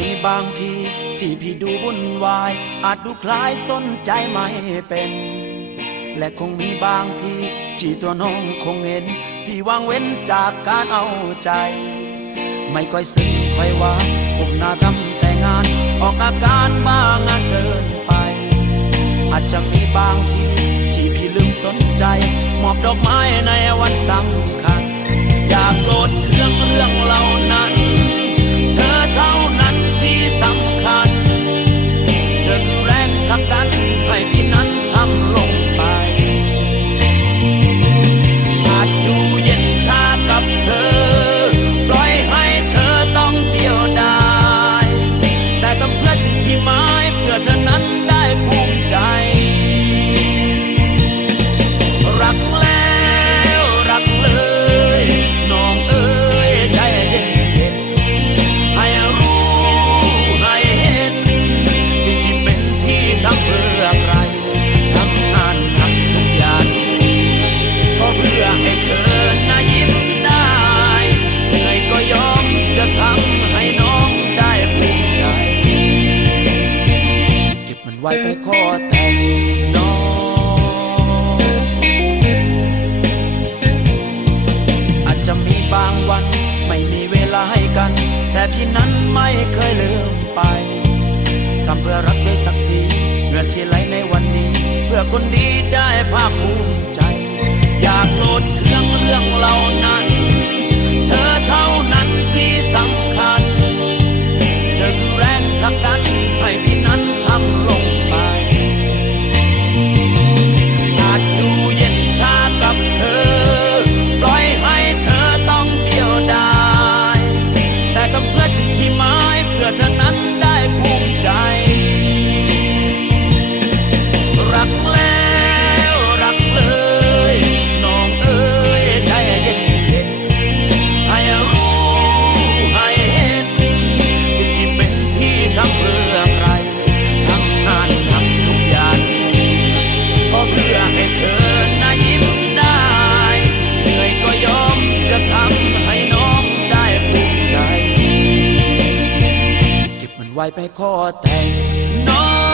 มีบางที ที่พี่ดูวุ่นวาย อาจดูคล้ายสนใจไม่เป็น และคงมีบางที ที่ตัวน้องคงเห็น พี่วางเว้นจากการเอาใจ ไม่ค่อยซึ้งค่อยว่าผมน่าทำแต่งาน ออกอาการบ้างงานเกินไป อาจจะมีบางที ที่พี่ลืมสนใจมอบดอกไม้ในวันสำคัญ ว้ไปขอแต่งน้องอาจจะมีบางวันไม่มีเวลาให้กัน แต่พี่นั้นไม่เคยลืมไปทำเพื่อรักด้วยศักดิ์ศรีเงื่อที่ไหลในวันนี้ เพื่อคนดีได้ภาคภูมิใจ อยากโลดเครื่องเรื่องเหล่านั้น ไว้ไปขอแต่งน้อง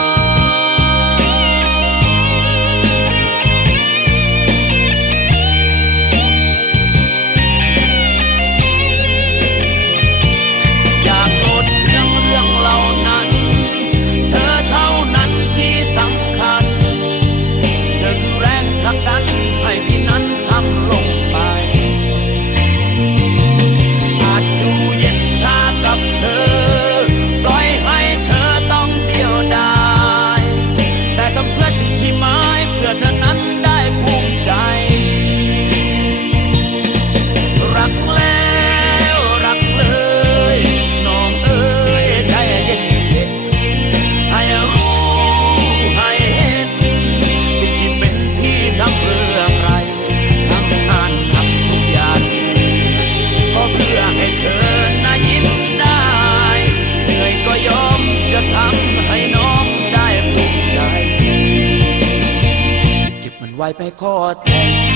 ไว้ไปขอแต่